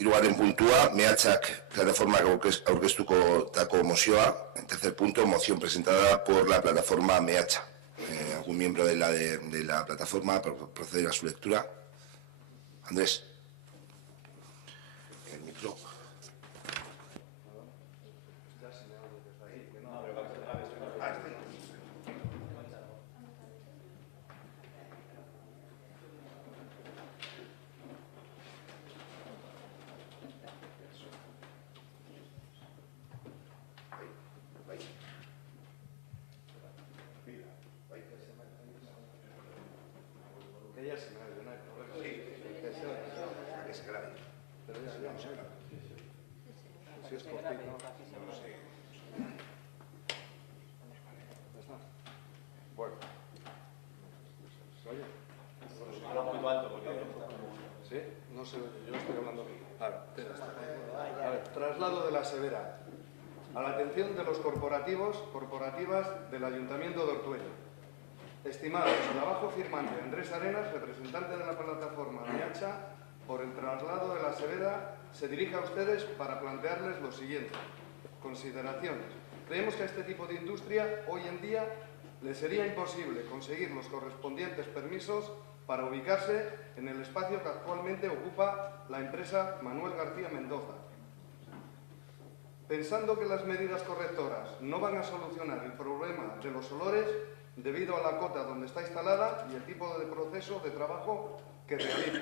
Hirugarren puntua, mehatxak plataformak aurkeztutako mozioa. En tercer punto, moción presentada por la plataforma Mehatxa. ¿Algún miembro de la plataforma para proceder a su lectura? Andrés. El micro. Traslado de la Severa. A la atención de los corporativas del Ayuntamiento de Ortuella. Estimados, trabajo firmante Andrés Arenas, representante de la plataforma Mehatxa, por el traslado de la Severa, se dirige a ustedes para plantearles lo siguiente. Consideraciones. Creemos que a este tipo de industria, hoy en día, le sería imposible conseguir los correspondientes permisos para ubicarse en el espacio que actualmente ocupa la empresa Manuel García Mendoza. Pensando que las medidas correctoras no van a solucionar el problema de los olores debido a la cota donde está instalada y el tipo de proceso de trabajo que realiza,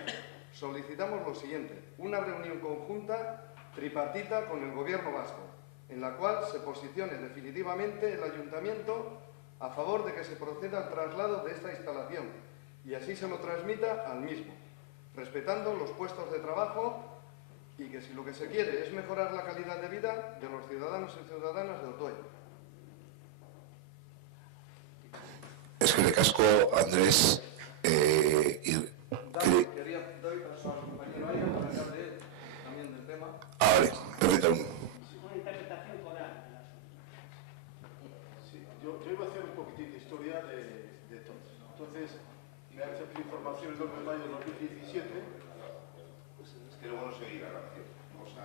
solicitamos lo siguiente: una reunión conjunta tripartita con el Gobierno vasco, en la cual se posicione definitivamente el Ayuntamiento a favor de que se proceda al traslado de esta instalación y así se lo transmita al mismo, respetando los puestos de trabajo y que si lo que se quiere es mejorar la calidad de vida de los ciudadanos y ciudadanas de Ortuella. Eskerrik asko, Andrés. Quería dar paso al compañero Aya para hablar de él, también del tema. Vale, repita uno. Una interpretación coral. Sí, yo iba a hacer un poquitín de historia de todo. Entonces, me ha hecho información el 2 de mayo de 2017. Es que luego no se oye la grabación. Vamos a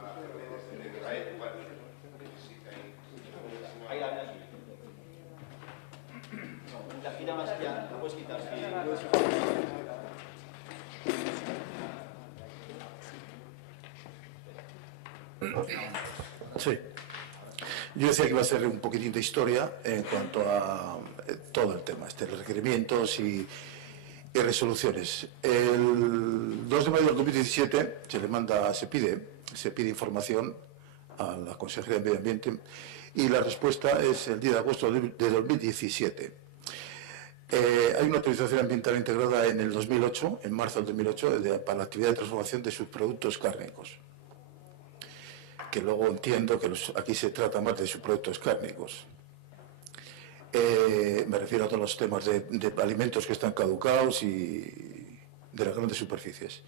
ahí la ves. La gira más ya, la puedes quitar. Sí. Yo decía que iba a hacer un poquitín de historia en cuanto a todo el tema, los requerimientos y resoluciones. El 2 de mayo del 2017 se pide información a la Consejería de Medio Ambiente y la respuesta es el 10 de agosto de 2017. Hay una autorización ambiental integrada en el 2008, en marzo del 2008, para la actividad de transformación de subproductos cárnicos, que luego entiendo que aquí se trata más de subproductos cárnicos. Me refiero a todos los temas de alimentos que están caducados y de las grandes superficies.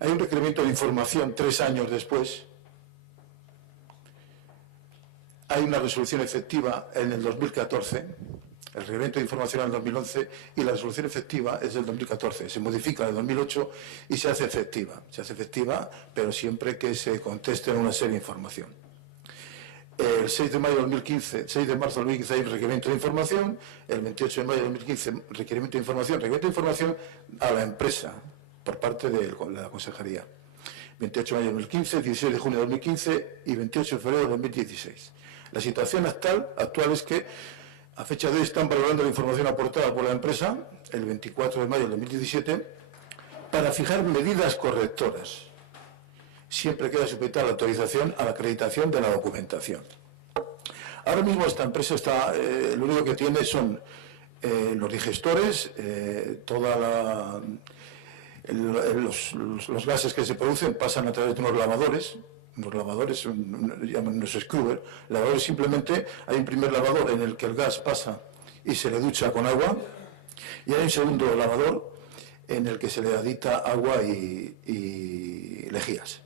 Hay un requerimiento de información 3 años después. Hay una resolución efectiva en el 2014, el requerimiento de información en el 2011 y la resolución efectiva es del 2014. Se modifica en el 2008 y se hace efectiva. Se hace efectiva, pero siempre que se conteste en una serie de información. El 6 de marzo de 2015 hay un requerimiento de información, el 28 de mayo de 2015 requerimiento de información a la empresa por parte de la Consejería. 28 de mayo de 2015, 16 de junio de 2015 y 28 de febrero de 2016. La situación actual es que a fecha de hoy están valorando la información aportada por la empresa el 24 de mayo de 2017 para fijar medidas correctoras. Siempre queda sujetada la autorización a la acreditación de la documentación. Ahora mismo esta empresa lo único que tiene son los digestores, los gases que se producen pasan a través de unos lavadores, llaman unos scrubbers. Lavadores, simplemente hay un primer lavador en el que el gas pasa y se le ducha con agua, y hay un segundo lavador en el que se le adita agua y lejías,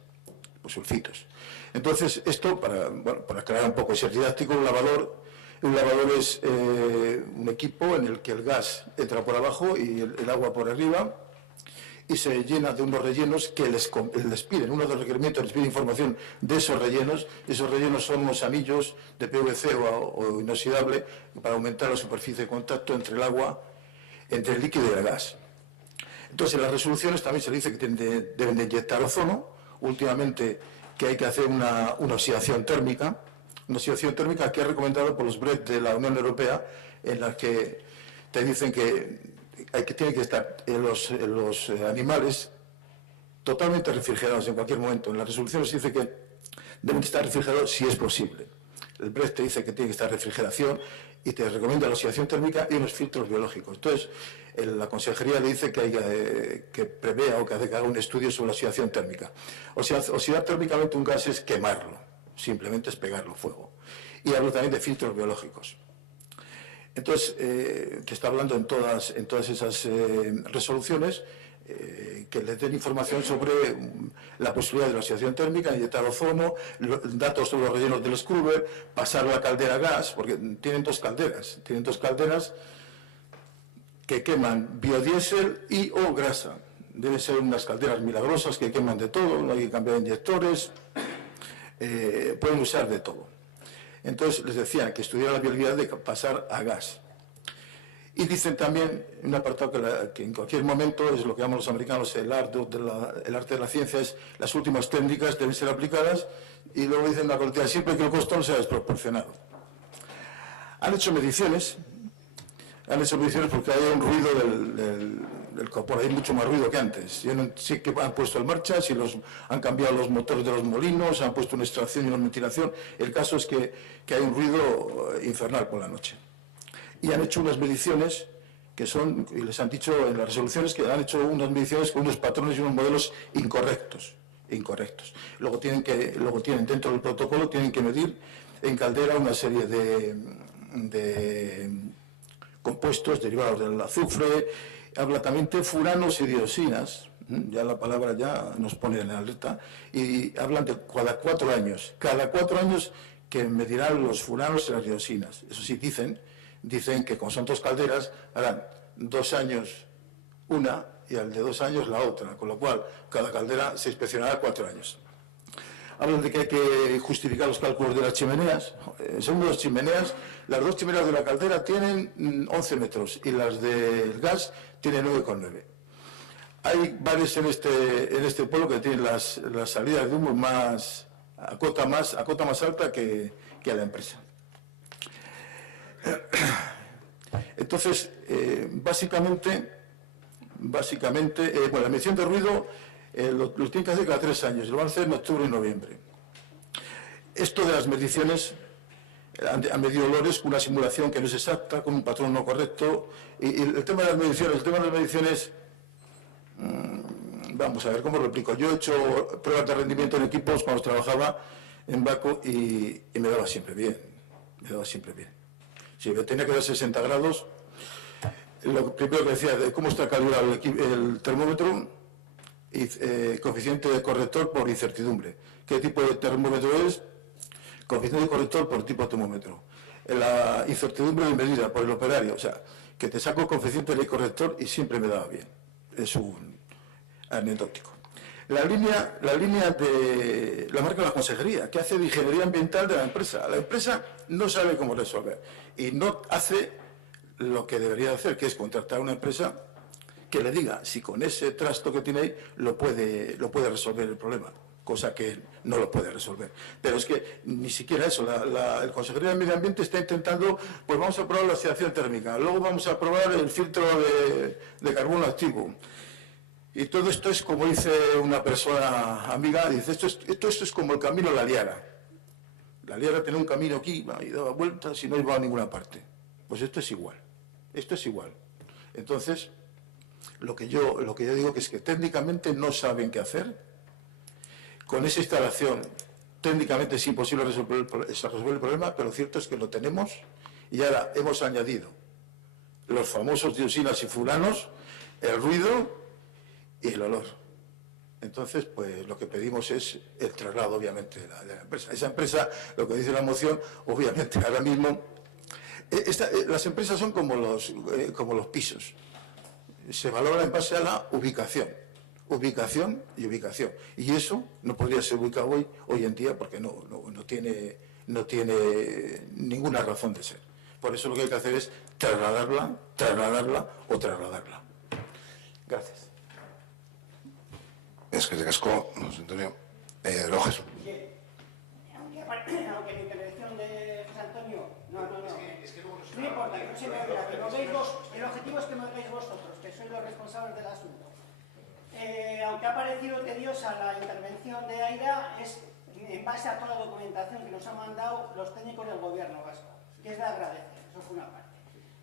pues sulfitos. Entonces, esto, para aclarar un poco, es didáctico. Un lavador es un equipo en el que el gas entra por abajo y el agua por arriba, y se llena de unos rellenos que les piden, uno de los requerimientos les pide información de esos rellenos. Esos rellenos son unos anillos de PVC o inoxidable para aumentar la superficie de contacto entre el agua, entre el líquido y el gas. Entonces, en las resoluciones también se dice que deben de inyectar ozono, últimamente que hay que hacer una oxidación térmica que es recomendada por los BREF de la Unión Europea, en la que te dicen que tienen que estar los animales totalmente refrigerados en cualquier momento. En las resoluciones se dice que deben estar refrigerados si es posible. El BREF te dice que tiene que estar refrigeración y te recomienda la oxidación térmica y unos filtros biológicos. Entonces, la consejería le dice que prevea o que haga un estudio sobre la oxidación térmica. Oxidar térmicamente un gas es quemarlo, simplemente es pegarlo fuego. Y hablo también de filtros biológicos. Entonces, que está hablando en todas esas resoluciones, que les den información sobre la posibilidad de la oxidación térmica, inyectar ozono, datos sobre los rellenos del Scrubber, pasar la caldera a gas, porque tienen dos calderas que queman biodiesel y o grasa. Deben ser unas calderas milagrosas que queman de todo, no hay que cambiar de inyectores, pueden usar de todo. Entonces les decía que estudiara la viabilidad de pasar a gas. Y dicen también, un apartado que en cualquier momento, es lo que llaman los americanos el arte de la ciencia, es las últimas técnicas deben ser aplicadas, y luego dicen la cantidad siempre que el costo no sea desproporcionado. Han hecho mediciones porque hay un ruido del copor, hay mucho más ruido que antes. Yo no sé qué han puesto en marcha, si han cambiado los motores de los molinos, han puesto una extracción y una ventilación. El caso es que hay un ruido infernal por la noche. Y han hecho unas mediciones y les han dicho en las resoluciones que han hecho unas mediciones con unos patrones y unos modelos incorrectos. Luego tienen dentro del protocolo, tienen que medir en caldera una serie de compuestos derivados del azufre. Habla también de furanos y dioxinas, ya la palabra ya nos pone en alerta, y hablan de cada 4 años que medirán los furanos y las dioxinas. Eso sí, dicen que como son 2 calderas, harán 2 años una y al de 2 años la otra, con lo cual cada caldera se inspeccionará 4 años. Hablan de que hay que justificar los cálculos de las chimeneas. Según las chimeneas, las 2 chimeneas de la caldera tienen 11 metros y las del gas tienen 9,9. Hay bares en este pueblo que tienen las salidas de humo a cota más alta que a la empresa. Entonces, básicamente, la medición de ruido lo tienen que hacer cada 3 años, lo van a hacer en octubre y noviembre. Esto de las mediciones, han medido olores con una simulación que no es exacta, con un patrón no correcto, y el tema de las mediciones, vamos a ver cómo lo explico. Yo he hecho pruebas de rendimiento en equipos cuando trabajaba en Baco y me daba siempre bien, Si tenía que dar 60 grados, lo primero que decía, ¿cómo está calibrado el termómetro? Coeficiente de corrector por incertidumbre. ¿Qué tipo de termómetro es? Coeficiente de corrector por tipo de termómetro. La incertidumbre de medida por el operario, o sea, que te saco el coeficiente de corrector y siempre me daba bien. Es un anecdótico. La línea la marca la consejería, que hace de ingeniería ambiental de la empresa. La empresa no sabe cómo resolver y no hace lo que debería hacer, que es contratar a una empresa que le diga si con ese trasto que tiene ahí lo puede resolver el problema, cosa que no lo puede resolver. Pero es que ni siquiera eso, el Consejería de Medio Ambiente está intentando, pues vamos a probar la oxidación térmica, luego vamos a probar el filtro de carbono activo. Y todo esto es, como dice una persona amiga, dice, esto es como el camino de la Liara. La Liara tiene un camino aquí y daba vueltas y no iba a ninguna parte. Pues esto es igual. Entonces, lo que yo digo que es que técnicamente no saben qué hacer. Con esa instalación, técnicamente es imposible resolver el problema, pero lo cierto es que lo tenemos y ahora hemos añadido los famosos dioxinas y furanos, el ruido y el olor. Entonces, pues lo que pedimos es el traslado, obviamente, de la empresa. Esa empresa, lo que dice la moción, obviamente, ahora mismo, las empresas son como los pisos. Se valora en base a la ubicación. ubicación y ubicación. Y eso no podría ser ubicado hoy en día porque no tiene ninguna razón de ser. Por eso lo que hay que hacer es trasladarla. Gracias. Es que casco, José Antonio. Rojas. Aunque la intervención de José Antonio, no importa, que no se me oiga, que lo veis vos, el objetivo es que me oigáis vosotros, que sois los responsables del asunto. Aunque ha parecido tediosa la intervención de Aida, es en base a toda la documentación que nos han mandado los técnicos del gobierno vasco, que es de agradecer, eso fue una parte.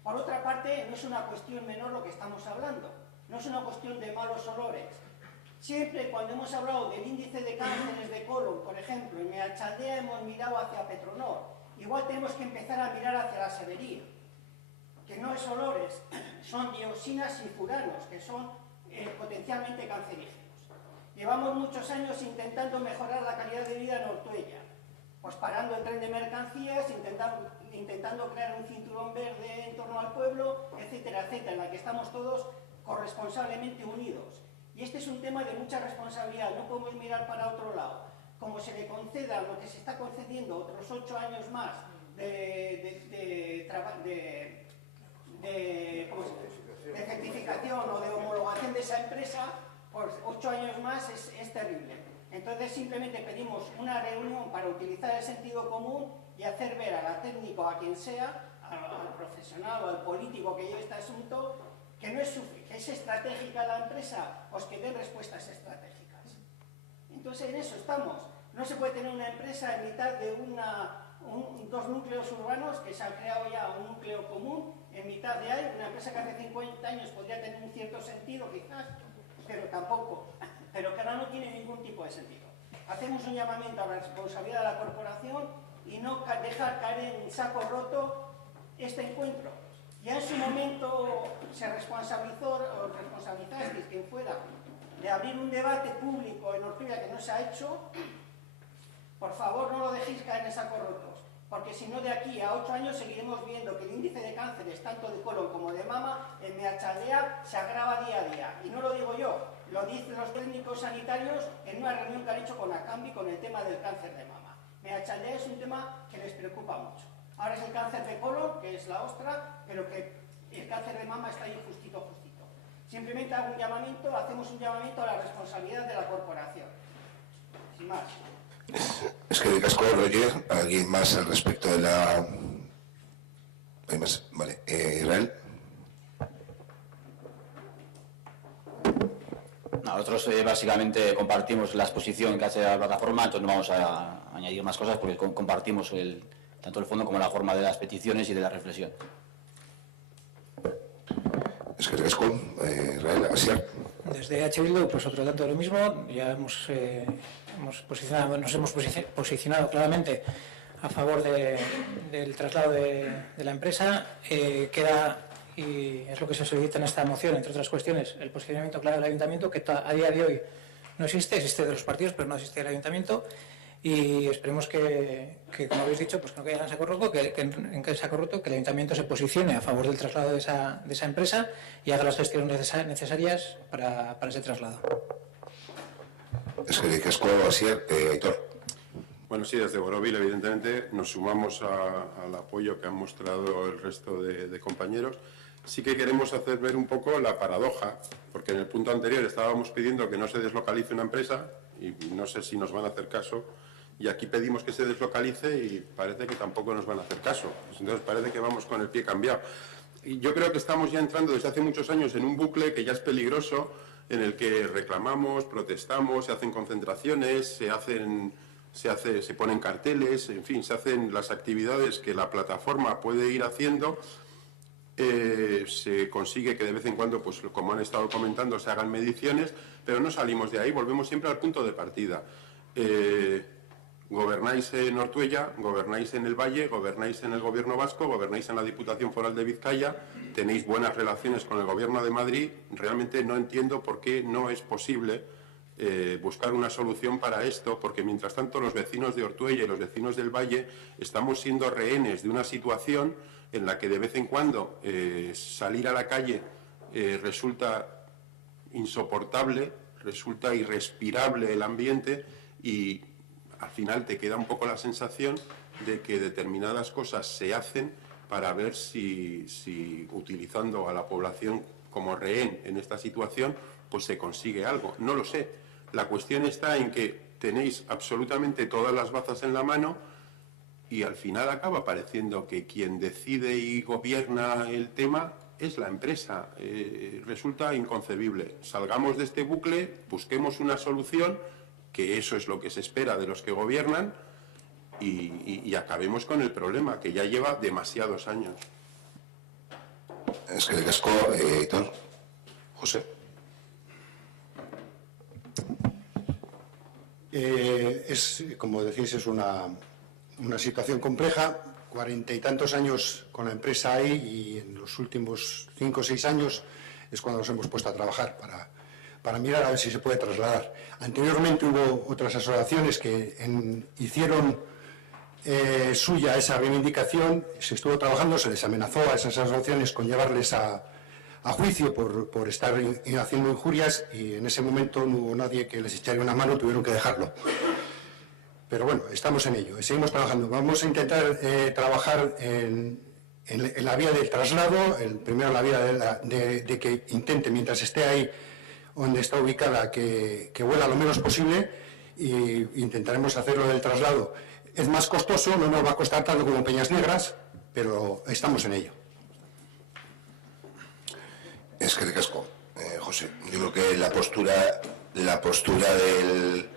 Por otra parte, no es una cuestión menor lo que estamos hablando, no es una cuestión de malos olores. Siempre cuando hemos hablado del índice de cánceres de colon, por ejemplo, en Meatzaldea hemos mirado hacia Petronor, igual tenemos que empezar a mirar hacia la Severía, que no es olores, son dioxinas y furanos, que son potencialmente cancerígenos. Llevamos muchos años intentando mejorar la calidad de vida en Ortuella, pues parando el tren de mercancías, intentando crear un cinturón verde en torno al pueblo, etcétera, etcétera, en la que estamos todos corresponsablemente unidos. Y este es un tema de mucha responsabilidad, no podemos mirar para otro lado. Como se le conceda lo que se está concediendo otros 8 años más de certificación o de homologación de esa empresa, por 8 años más es terrible. Entonces simplemente pedimos una reunión para utilizar el sentido común y hacer ver a la técnico, a quien sea, al profesional o al político que lleve este asunto, que no es estratégica la empresa, pues que den respuestas estratégicas. Entonces en eso estamos. No se puede tener una empresa en mitad de dos núcleos urbanos que se han creado ya un núcleo común, en mitad de ahí, una empresa que hace 50 años podría tener un cierto sentido quizás, pero tampoco, pero que ahora no tiene ningún tipo de sentido. Hacemos un llamamiento a la responsabilidad de la corporación y no dejar caer en saco roto este encuentro. Ya en su momento se responsabilizasteis, quien fuera, de abrir un debate público en Ortuella que no se ha hecho. Por favor, no lo dejéis caer en sacos rotos, porque si no, de aquí a 8 años seguiremos viendo que el índice de cánceres, tanto de colon como de mama, en Meatzaldea se agrava día a día. Y no lo digo yo, lo dicen los técnicos sanitarios en una reunión que han hecho con ACAMBI con el tema del cáncer de mama. Meatzaldea es un tema que les preocupa mucho. Ahora es el cáncer de colon, que es la ostra, pero que el cáncer de mama está ahí justito. Simplemente hago un llamamiento, hacemos un llamamiento a la responsabilidad de la corporación. Sin más. Es que de casco, Roger, ¿alguien más al respecto de la...? ¿Hay más? Vale. Israel. Nosotros básicamente compartimos la exposición que hace la plataforma, entonces no vamos a añadir más cosas porque compartimos tanto el fondo como la forma de las peticiones y de la reflexión. Es que de casco, Israel, Asier. Desde H. Bildu, pues otro tanto de lo mismo. Ya nos hemos posicionado claramente a favor del traslado de la empresa. Queda, y es lo que se solicita en esta moción, entre otras cuestiones, el posicionamiento claro del ayuntamiento, que a día de hoy no existe de los partidos, pero no existe el ayuntamiento. Y esperemos que como habéis dicho, pues que no caiga en saco roto, que el ayuntamiento se posicione a favor del traslado de esa empresa y haga las gestiones necesarias para ese traslado. Es que de casco, Asier, Aitor. Bueno, sí, desde Borovil, evidentemente, nos sumamos al apoyo que han mostrado el resto de compañeros. Sí que queremos hacer ver un poco la paradoja, porque en el punto anterior estábamos pidiendo que no se deslocalice una empresa, y no sé si nos van a hacer caso, y aquí pedimos que se deslocalice y parece que tampoco nos van a hacer caso. Entonces parece que vamos con el pie cambiado. Y yo creo que estamos ya entrando desde hace muchos años en un bucle que ya es peligroso, en el que reclamamos, protestamos, se hacen concentraciones, se ponen carteles, en fin, se hacen las actividades que la plataforma puede ir haciendo. Se consigue que de vez en cuando, pues como han estado comentando, se hagan mediciones, pero no salimos de ahí, volvemos siempre al punto de partida. Gobernáis en Ortuella, gobernáis en el Valle, gobernáis en el Gobierno vasco, gobernáis en la Diputación Foral de Vizcaya, tenéis buenas relaciones con el Gobierno de Madrid. Realmente no entiendo por qué no es posible buscar una solución para esto, porque mientras tanto los vecinos de Ortuella y los vecinos del Valle estamos siendo rehenes de una situación en la que de vez en cuando salir a la calle resulta insoportable, resulta irrespirable el ambiente y al final te queda un poco la sensación de que determinadas cosas se hacen para ver si utilizando a la población como rehén en esta situación, pues se consigue algo. No lo sé. La cuestión está en que tenéis absolutamente todas las bazas en la mano y al final acaba pareciendo que quien decide y gobierna el tema es la empresa. Resulta inconcebible. Salgamos de este bucle, busquemos una solución, que eso es lo que se espera de los que gobiernan, y acabemos con el problema, que ya lleva demasiados años. Es que el casco, Héctor. José. Como decís, es una situación compleja. 40 y tantos años con la empresa ahí, y en los últimos 5 o 6 años es cuando nos hemos puesto a trabajar para mirar a ver si se puede trasladar. Anteriormente hubo otras asociaciones que hicieron suya esa reivindicación, se estuvo trabajando, se les amenazó a esas asociaciones con llevarles a juicio por estar haciendo injurias, y en ese momento no hubo nadie que les echara una mano, tuvieron que dejarlo. Pero bueno, estamos en ello, seguimos trabajando. Vamos a intentar trabajar en la vía del traslado, primero la vía de que intente, mientras esté ahí donde está ubicada, que vuela lo menos posible, e intentaremos hacerlo del traslado. Es más costoso, no nos va a costar tanto como Peñas Negras, pero estamos en ello. Es que de casco, José. Yo creo que la postura del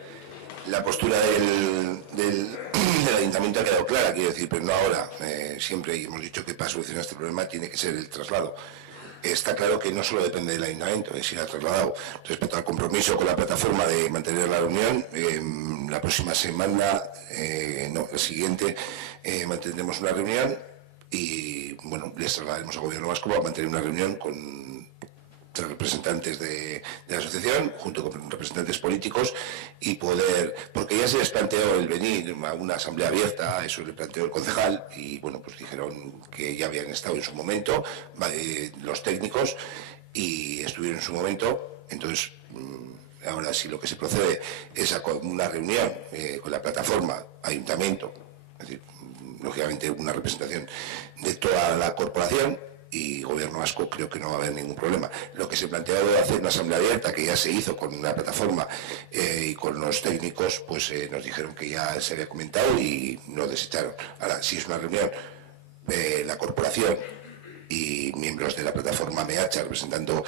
Ayuntamiento ha quedado clara, quiero decir, pero no ahora. Siempre hemos dicho que para solucionar este problema tiene que ser el traslado. Está claro que no solo depende del Ayuntamiento, es ir al trasladado. Respecto al compromiso con la plataforma de mantener la reunión, la próxima semana, la siguiente, mantendremos una reunión y, bueno, les trasladaremos al Gobierno vasco para mantener una reunión con representantes de la asociación, junto con representantes políticos, y poder, porque ya se les planteó el venir a una asamblea abierta, eso le planteó el concejal, y bueno, pues dijeron que ya habían estado en su momento los técnicos, y estuvieron en su momento. Entonces ahora sí lo que se procede es a una reunión con la plataforma, ayuntamiento, es decir, lógicamente una representación de toda la corporación, y Gobierno vasco. Creo que no va a haber ningún problema. Lo que se planteaba de hacer una asamblea abierta, que ya se hizo con una plataforma y con los técnicos, pues nos dijeron que ya se había comentado y lo desecharon. Ahora, si es una reunión, la corporación y miembros de la plataforma MEACHA representando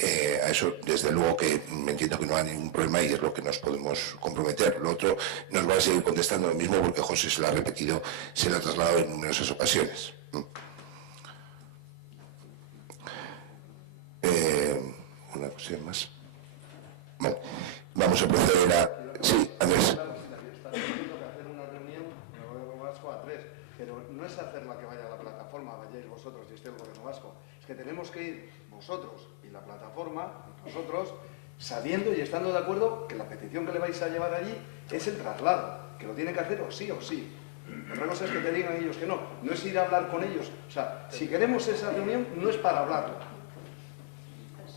a eso, desde luego que me entiendo que no hay ningún problema y es lo que nos podemos comprometer. Lo otro, nos va a seguir contestando lo mismo porque José se lo ha repetido, se lo ha trasladado en numerosas ocasiones. Una cuestión más. Bueno, vamos a proceder a... Sí, Andrés. Está diciendo que hacer una reunión con el Gobierno vasco a 3, pero no es hacerla que vaya a la plataforma, vayáis vosotros y esté el Gobierno vasco. Es que tenemos que ir vosotros y la plataforma, nosotros, sabiendo y estando de acuerdo que la petición que le vais a llevar allí es el traslado, que lo tienen que hacer o sí o sí. Otra cosa es que te digan ellos que no, no es ir a hablar con ellos. O sea, si queremos esa reunión, no es para hablar.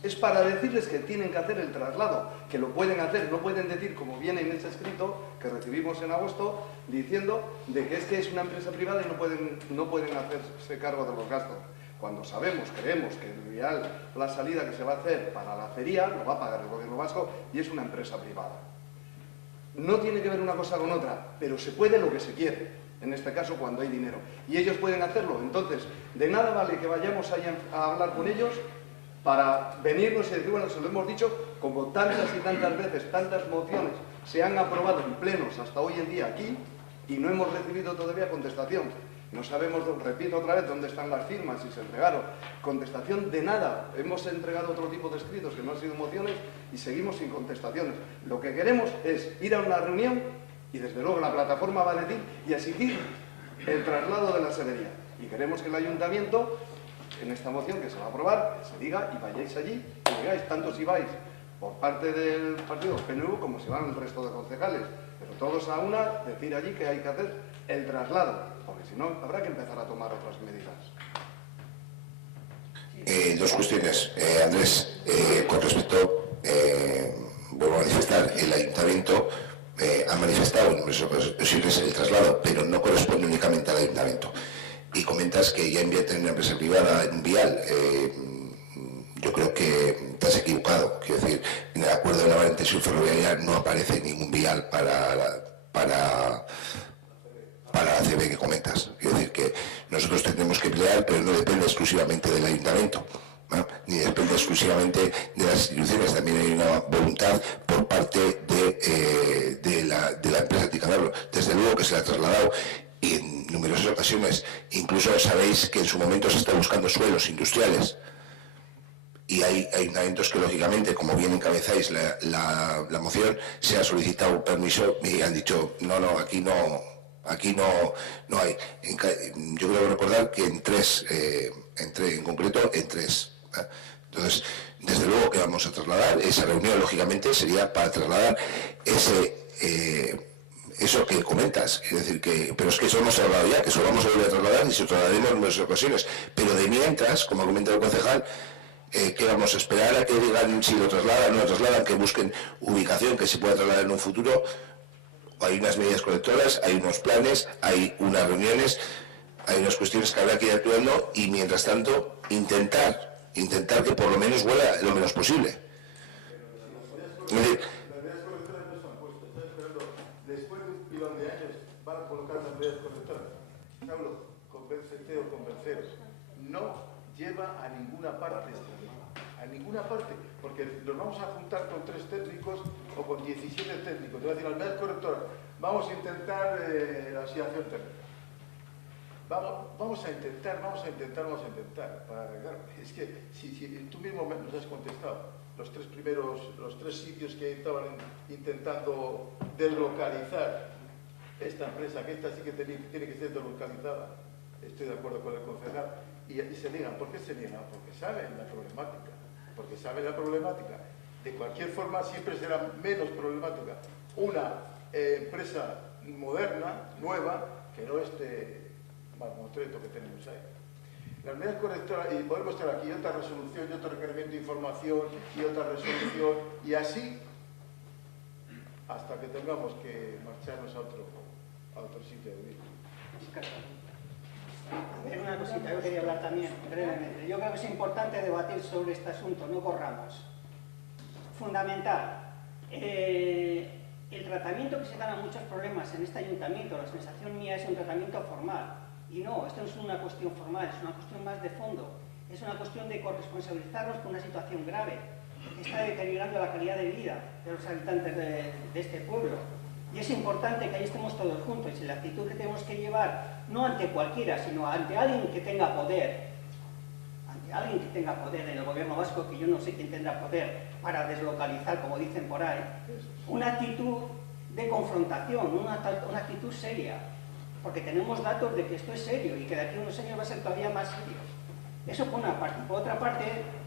Es para decirles que tienen que hacer el traslado, que lo pueden hacer, no pueden decir, como viene en ese escrito que recibimos en agosto, diciendo de que es una empresa privada y no pueden hacerse cargo de los gastos. Cuando sabemos, creemos que el ideal, la salida que se va a hacer para la acería, lo va a pagar el Gobierno vasco y es una empresa privada. No tiene que ver una cosa con otra, pero se puede lo que se quiere, en este caso cuando hay dinero. Y ellos pueden hacerlo, entonces, de nada vale que vayamos ahí a hablar con ellos para venirnos y decir, bueno, se lo hemos dicho, como tantas y tantas veces, tantas mociones se han aprobado en plenos hasta hoy en día aquí y no hemos recibido todavía contestación. No sabemos, repito otra vez, dónde están las firmas, si se entregaron. Contestación de nada. Hemos entregado otro tipo de escritos que no han sido mociones y seguimos sin contestaciones. Lo que queremos es ir a una reunión y desde luego la plataforma va a decir y exigir el traslado de la severía. Y queremos que el ayuntamiento, en esta moción que se va a aprobar, se diga y vayáis allí, y digáis, tanto si vais por parte del partido PNV como si van el resto de concejales, pero todos a una, decir allí que hay que hacer el traslado, porque si no habrá que empezar a tomar otras medidas. Dos cuestiones, Andrés, con respecto, vuelvo manifestar. El Ayuntamiento ha manifestado en numerosas ocasiones el traslado, pero no corresponde únicamente al Ayuntamiento. Y comentas que ya invierte en una empresa privada en un vial. Yo creo que te has equivocado. Quiero decir, en el acuerdo de la variante sur ferroviaria no aparece ningún vial para la ACB que comentas. Quiero decir que nosotros tendremos que pelear, pero no depende exclusivamente del Ayuntamiento, ¿no? Ni depende exclusivamente de las instituciones. También hay una voluntad por parte de la empresa Ticadabro. Desde luego que se la ha trasladado y en numerosas ocasiones. Incluso sabéis que en su momento se está buscando suelos industriales. Y hay ayuntamientos que, lógicamente, como bien encabezáis la moción, se ha solicitado un permiso y han dicho, no, aquí no hay. Yo creo recordar que en tres. Entonces, desde luego que vamos a trasladar, esa reunión, lógicamente, sería para trasladar eso que comentas, es decir, pero es que eso hemos hablado ya, que eso vamos a volver a trasladar y se trasladaremos en muchas ocasiones. Pero de mientras, como ha comentado el concejal, ¿qué vamos a esperar a que digan si lo trasladan o no lo trasladan, que busquen ubicación que se pueda trasladar en un futuro? Hay unas medidas correctoras, hay unos planes, hay unas reuniones, hay unas cuestiones que habrá que ir actuando y, mientras tanto, intentar que por lo menos vuela lo menos posible. Es decir, las medidas correctoras no están puestas. Están esperando, después de un pilón de años, van a colocar las medidas correctoras. Hablo, convéncete o convenceros. No lleva a ninguna parte esta ley. A ninguna parte. Porque nos vamos a juntar con 3 técnicos o con 17 técnicos. Te voy a decir, las medidas correctoras. Vamos a intentar la oxidación térmica. Vamos a intentar. Para arreglar. Es que si tú mismo nos has contestado, los 3 sitios que estaban intentando deslocalizar esta empresa, que esta sí que tiene que ser deslocalizada, estoy de acuerdo con el concejal, y se niegan. ¿Por qué se niegan? Porque saben la problemática. De cualquier forma, siempre será menos problemática una empresa moderna, nueva, que no este mamotreto que tenemos ahí. Las medidas correctoras, y podemos estar aquí, otra resolución, y otro requerimiento de información, y otra resolución, y así, hasta que tengamos que marcharnos a otro sitio de vivir. Una cosita, yo quería hablar también brevemente. Yo creo que es importante debatir sobre este asunto, no corramos. Fundamental. El tratamiento que se dan a muchos problemas en este ayuntamiento, la sensación mía es un tratamiento formal. Y no, esto no es una cuestión formal, es una cuestión más de fondo. Es una cuestión de corresponsabilizarnos con una situación grave que está deteriorando la calidad de vida de los habitantes de este pueblo. Y es importante que ahí estemos todos juntos y la actitud que tenemos que llevar, no ante cualquiera, sino ante alguien que tenga poder, en el gobierno vasco, que yo no sé quién tendrá poder para deslocalizar, como dicen por ahí, una actitud de confrontación, una actitud seria, porque tenemos datos de que esto es serio y que de aquí a unos años va a ser todavía más serio. Eso por una parte. Por otra parte,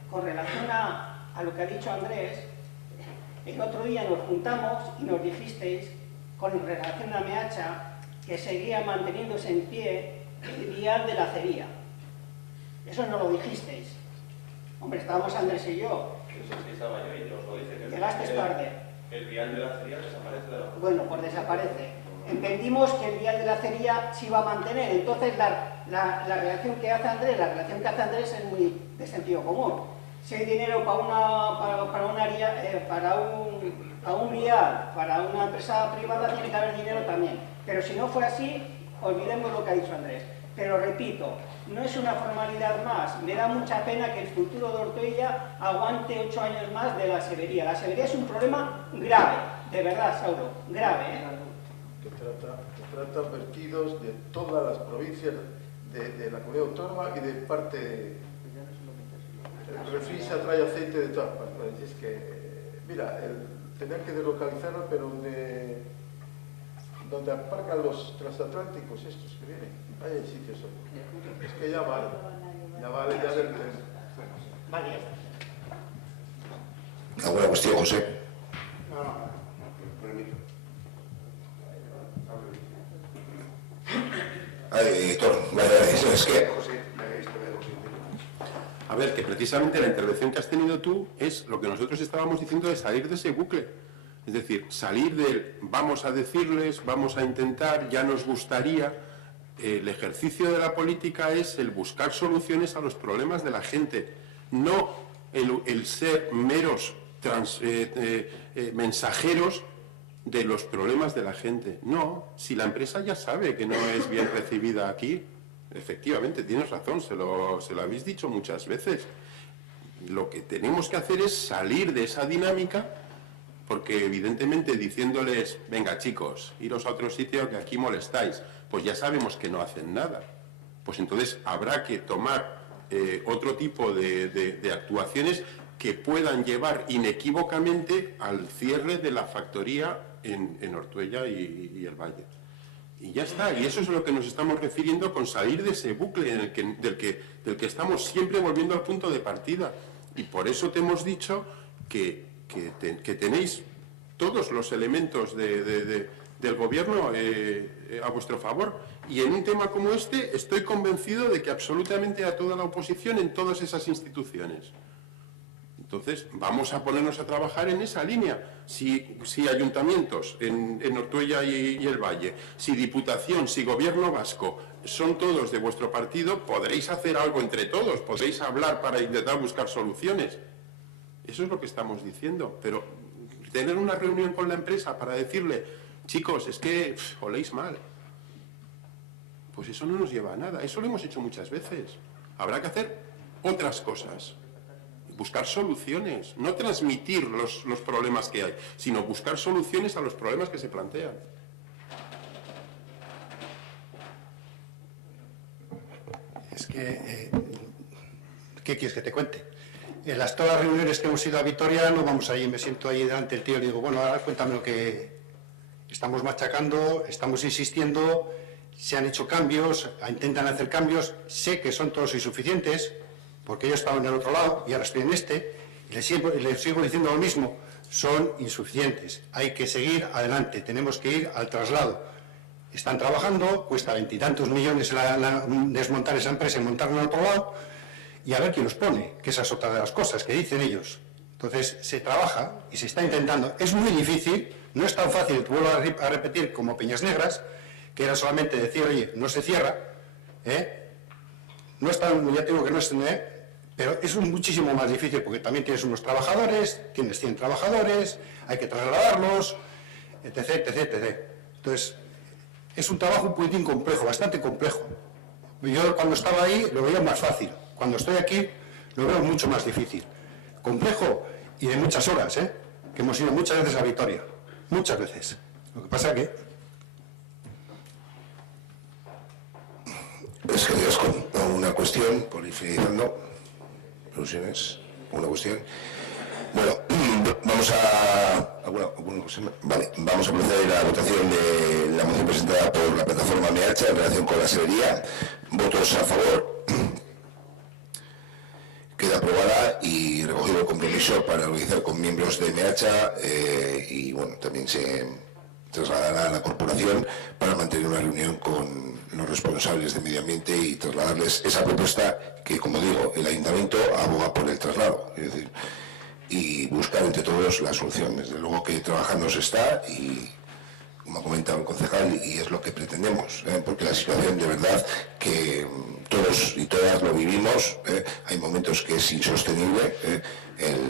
con relación a lo que ha dicho Andrés, el otro día nos juntamos y nos dijisteis, con relación a Meacha, que seguía manteniéndose en pie el vial de la acería. Eso no lo dijisteis. Hombre, estábamos Andrés y yo. Eso sí estaba yo y os lo dije. Llegaste tarde. El vial de la acería desaparece de la... Bueno, pues desaparece. Entendimos que el vial de la acería se iba a mantener. Entonces la reacción que hace Andrés, es muy de sentido común. Si hay dinero para un vial, para una empresa privada, tiene que haber dinero también. Pero si no fue así, olvidemos lo que ha dicho Andrés. Pero repito, no es una formalidad más. Me da mucha pena que el futuro de Ortuella aguante 8 años más de la severía. La severía es un problema grave, de verdad, Sauro, grave, ¿eh? Que trata vertidos de todas las provincias de la comunidad autónoma y de parte... Refrisa trae aceite de todas partes. Es que, mira, tener que deslocalizarlo, pero donde aparcan los transatlánticos estos que vienen, hay sitios otros. Es que ya vale del tren. Vale. ¿Alguna cuestión, José? No. Permito. Héctor, es que... A ver, que precisamente la intervención que has tenido tú es lo que nosotros estábamos diciendo de salir de ese bucle. Es decir, salir del vamos a decirles, vamos a intentar, ya nos gustaría. El ejercicio de la política es el buscar soluciones a los problemas de la gente, no el ser meros mensajeros de los problemas de la gente. No, si la empresa ya sabe que no es bien recibida aquí, efectivamente, tienes razón, se lo habéis dicho muchas veces. Lo que tenemos que hacer es salir de esa dinámica, porque evidentemente diciéndoles, venga chicos, iros a otro sitio que aquí molestáis, pues ya sabemos que no hacen nada. Pues entonces habrá que tomar otro tipo de actuaciones que puedan llevar inequívocamente al cierre de la factoría en Ortuella y el Valle. Y ya está, y eso es a lo que nos estamos refiriendo con salir de ese bucle del que estamos siempre volviendo al punto de partida. Y por eso te hemos dicho que tenéis todos los elementos del Gobierno a vuestro favor. Y en un tema como este estoy convencido de que absolutamente a toda la oposición en todas esas instituciones. Entonces, vamos a ponernos a trabajar en esa línea. Si ayuntamientos en Ortuella y el Valle, si Diputación, si Gobierno vasco, son todos de vuestro partido, podréis hacer algo entre todos, podréis hablar para intentar buscar soluciones. Eso es lo que estamos diciendo. Pero tener una reunión con la empresa para decirle, chicos, es que oléis mal, pues eso no nos lleva a nada. Eso lo hemos hecho muchas veces. Habrá que hacer otras cosas. Buscar soluciones, no transmitir los problemas que hay, sino buscar soluciones a los problemas que se plantean. Es que, ¿qué quieres que te cuente? En todas las reuniones que hemos ido a Vitoria, no vamos ahí, me siento ahí delante del tío y le digo, bueno, ahora cuéntame lo que estamos machacando, estamos insistiendo, se han hecho cambios, intentan hacer cambios, sé que son todos insuficientes, porque ellos estaban en el otro lado y ahora estoy en este, y les sigo diciendo lo mismo, son insuficientes, hay que seguir adelante, tenemos que ir al traslado. Están trabajando, cuesta 20 y tantos millones desmontar esa empresa y montarla en otro lado, y a ver quién los pone, que esa es otra de las cosas que dicen ellos. Entonces, se trabaja y se está intentando. Es muy difícil, no es tan fácil, te vuelvo a repetir, como Peñas Negras, que era solamente decir, oye, no se cierra, no es tan, ya tengo que no es, pero es muchísimo más difícil porque también tienes unos trabajadores, tienes 100 trabajadores, hay que trasladarlos, etc, etc, etc. Entonces, es un trabajo un poquitín complejo, bastante complejo. Yo cuando estaba ahí lo veía más fácil, cuando estoy aquí lo veo mucho más difícil. Complejo y de muchas horas, que hemos ido muchas veces a Vitoria, muchas veces. Lo que pasa que... Es que Dios, con una cuestión, por ir finalizando, alusiones, una cuestión. Bueno, vamos a proceder a la votación de la moción presentada por la plataforma MEACHA en relación con la severía. Votos a favor. Queda aprobada y recogido el compromiso para organizar con miembros de MEACHA y bueno, también se trasladará a la corporación para mantener una reunión con los responsables de medio ambiente y trasladarles esa propuesta que, como digo, el ayuntamiento aboga por el traslado, es decir, y buscar entre todos la solución. Desde luego que trabajando se está y, como ha comentado el concejal, y es lo que pretendemos, porque la situación de verdad que todos y todas lo vivimos, hay momentos que es insostenible, el